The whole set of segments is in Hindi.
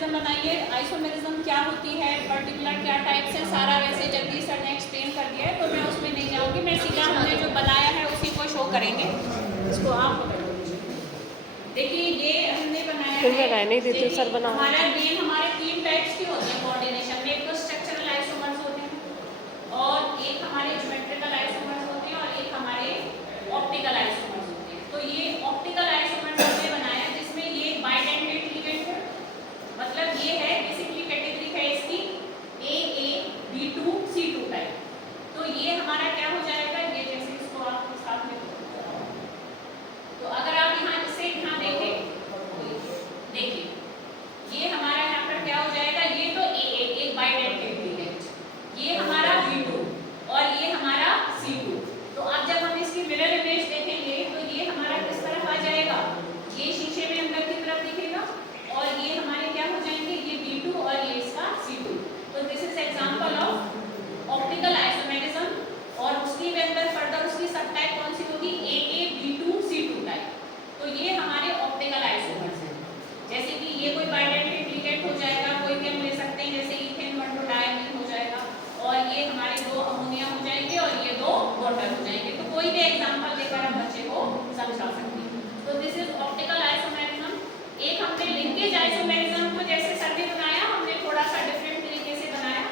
आइसोमेरिज्म बनाइए। आइसोमेरिज्म क्या होती है, पर्टिकुलर क्या टाइप्स हैं, सारा वैसे जगदीश सर ने एक्सप्लेन कर दिया है, तो मैं उसमें नहीं जाऊँगी। मैं सीधा हमने जो बनाया है उसी को शो करेंगे। इसको आप देखिए, ये हमने बनाया है। मैं रहने ही देती हूँ सर, बनाओ। हमारे मेन हमारे 3 टाइप्स के होते हैं कोऑर्डिनेशन में। एक तो स्ट्रक्चरल आइसोमर्स होते हैं और एक हमारे ज्योमेट्रिकल आइसोमर्स होते हैं और एक हमारे ऑप्टिकल आइसोमर्स होते हैं। तो ये ऑप्टिकल आइसोमर्स हमने बनाया जिसमें ये बाइडेंटेड लिगेंड है, मतलब ये है बेसिकली कैटेगरी है इसकी AA B2 C2 टाइप। तो ये हमारा क्या हो जाएगा, ये जैसे इसको आप साथ में, तो अगर आप यहाँ से यहाँ देखें, देखिए ये हमारा यहाँ पर क्या हो जाएगा, ये तो AA एक बाइडेंटेड लिगेंड, ये हमारा B2 और ये हमारा C2। तो अब जब हम इसकी मिरर इमेज देखेंगे तो ये हमारा किस तरफ आ जाएगा, ये शीशे में अंदर की तरफ दिखेगा और ये हमारे क्या हो जाएंगे, ये B2 और ये इसका C2। तो this is example of optical isomerism. और उसकी भी अंदर फर्दर उसकी सब टाइप कौन सी होगी, AA B2 C2 टाइप। तो ये हमारे ऑप्टिकल आइसोमर्स हैं। जैसे कि ये कोई बाइडेंटेड लिगेंड हो जाएगा, कोई भी हम ले सकते हैं, जैसे इथेन 1,2-डायमीन हो जाएगा और ये हमारे 2 अमोनिया हो जाएंगे और ये 2 वाटर हो जाएंगे। तो कोई भी एग्जांपल देकर हम बच्चे को समझा सकते हैं। तो दिस इज ऑप्टिकल आइसोमेरिज्म। एक हमने लिंकेज आइसोमेरिज्म को जैसे सर ने बनाया, हमने थोड़ा सा डिफरेंट तरीके से बनाया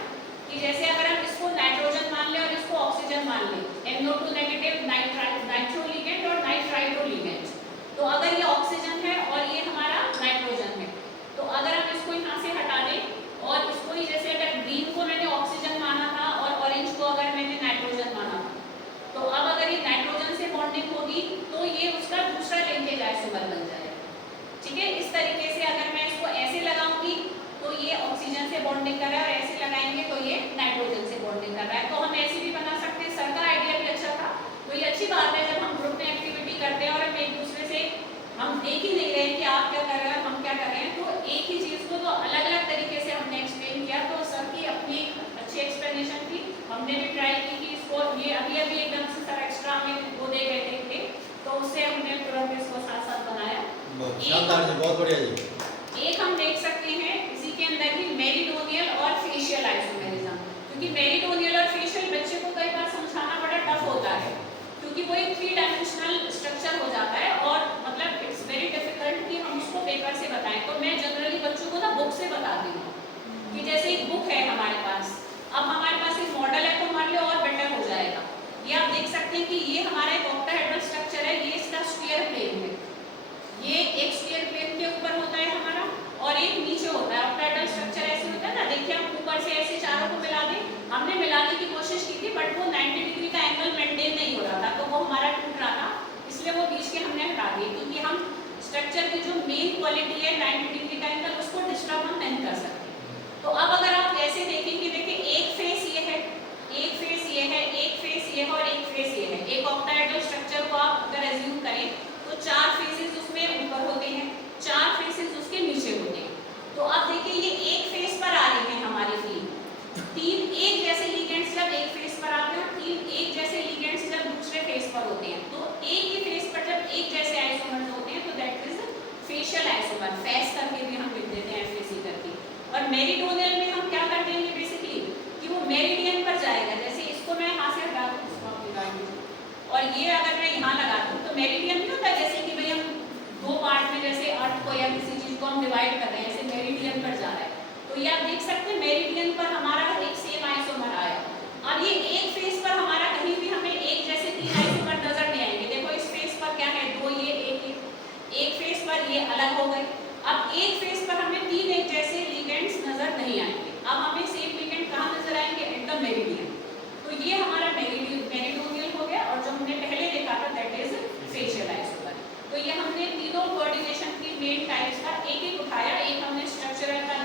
कि जैसे अगर हम इसको नाइट्रोजन मान लें और इसको ऑक्सीजन मान लें, NO2 नेगेटिव नाइट्रो लिगेंड और नाइट्राइटो लिगेंड। तो अगर ये ऑक्सीजन है और ये हमारा नाइट्रोजन है, तो अगर हम इसको यहाँ से हटा दें और इसको ही जैसे अगर ग्रीन को मैंने ऑक्सीजन माना था और ऑरेंज को अगर मैंने नाइट्रोजन माना था, तो अब अगर ये नाइट्रोजन से बॉन्डिंग होगी तो ये उसका दूसरा लिंकेज आइसोमर बन जाएगा। ठीक है, इस तरीके से अगर मैं इसको ऐसे लगाऊंगी तो ये ऑक्सीजन से बॉन्डिंग कर रहा है और ऐसे लगाएंगे तो ये नाइट्रोजन से बॉन्डिंग कर रहा है। तो हम ऐसे भी बना सकते हैं। सर का आइडिया भी अच्छा था। तो ये अच्छी बात है जब हम ग्रुप में एक्टिविटी करते हैं और हम एक दूसरे से हम देख ही नहीं रहे हैं कि आप क्या कर रहे हैं हम क्या कर रहे हैं, तो एक ही चीज को तो अलग अलग तरीके से हमने एक्सप्लेन किया। तो सर की अपनी अच्छी एक्सप्लेनेशन थी, हमने भी ट्राई की कि इसको ये अभी अभी एकदम से सर एक्स्ट्रा हमें वो दे गए थे, तो उससे हमने तुरंत इसको साथ साथ बनाया। बहुत बढ़िया जी। एक हम देख सकते हैं इसी के अंदर ही मेरिडोनियल और फेशियल आइसोमेरिज्म, क्योंकि मेरिडोनियल और फेशियल बच्चे को कई बार समझाना बड़ा टफ होता है क्योंकि वो एक 3 डायमेंशनल स्ट्रक्चर हो जाता है और मतलब इट्स वेरी डिफिकल्ट कि हम उसको पेपर से बताएं। तो मैं जनरली बच्चों को ना बुक से बताती हूँ कि जैसे एक बुक है हमारे पास, अब हमारे पास एक मॉडल है तो हमारे लिए और बेटर हो जाएगा। ये आप देख सकते हैं कि ये हमारा एक ऑक्टाहेड्रल स्ट्रक्चर है, ये इसका स्फीयर प्लेन है, ये एक स्फीयर प्लेन के ऊपर होता है हमारा और एक नीचे होता है। ऑक्टाहेड्रल स्ट्रक्चर ऐसे होता है ना, देखिए हम ऊपर से ऐसे चारों को मिला दें, हमने मिलाने की कोशिश की थी बट वो 90 डिग्री का एंगल मेंटेन नहीं हो रहा था, तो वो हमारा टूट रहा था, इसलिए वो बीच के हमने हटा दिए क्योंकि हम स्ट्रक्चर की जो मेन क्वालिटी है 90 डिग्री का एंगल, उसको डिस्टर्ब हम नहीं कर सकते। तो अब अगर आप ऐसे देखेंगे, देखिए एक फेस ये है, एक फेस ये है, एक फेस ये है और एक फेस ये है। एक ऑक्टाहेड्रल स्ट्रक्चर को आप अगर एज्यूम करें तो 4 फेसेस उसमें ऊपर होते हैं, 4 फेसेस उसके नीचे होते हैं। तो अब देखिए ये एक फेस पर आ रही है हमारी फील्ड, 3 एक जैसे लिगेंड्स जब एक फेस पर आते हैं, 3 एक जैसे लिगेंड्स जब दूसरे फेस पर होते हैं, तो एक ही फेस पर जब एक जैसे आइसोमर्स होते हैं तो that is facial isomer. Face करके भी हम लिख देते हैं, FAC करके। और मेरिडोनियल में हम क्या कर देंगे बेसिकली कि वो मेरिडियन पर जाएगा। जैसे इसको मैं यहाँ से हटा दूँ और ये अगर मैं यहाँ लगा दूँ तो मेरिडियन नहीं होता, जैसे कि भाई हम 2 पार्ट में जैसे अर्थ को या किसी चीज को हम डिवाइड कर रहे हैं, ऐसे मेरिडियन पर जा रहा है। तो ये आप देख सकते हैं मेरिडियन पर हमारा एक सेम आइसोमर आया। अब ये एक फेस पर हमारा कहीं भी हमें एक जैसे 3 आइसोमर नजर नहीं आएंगे। देखो इस फेस पर क्या है, 2 ये एक फेस पर ये अलग हो गए। अब एक फेस पर हमें 3 एक जैसे लिगेंड्स नजर नहीं आएंगे। अब हमें सेम लिगेंड कहाँ नजर आएंगे, एट द मेरिडियन। तो ये हमारा मेरिडोनियल हो गया और जो हमने पहले देखा था दैट इज फेशियल आइसोमर। तो ये हमने तीनों कोऑर्डिनेशन की मेन टाइप्स का एक एक उठाया, एक हमने स्ट्रक्चरल का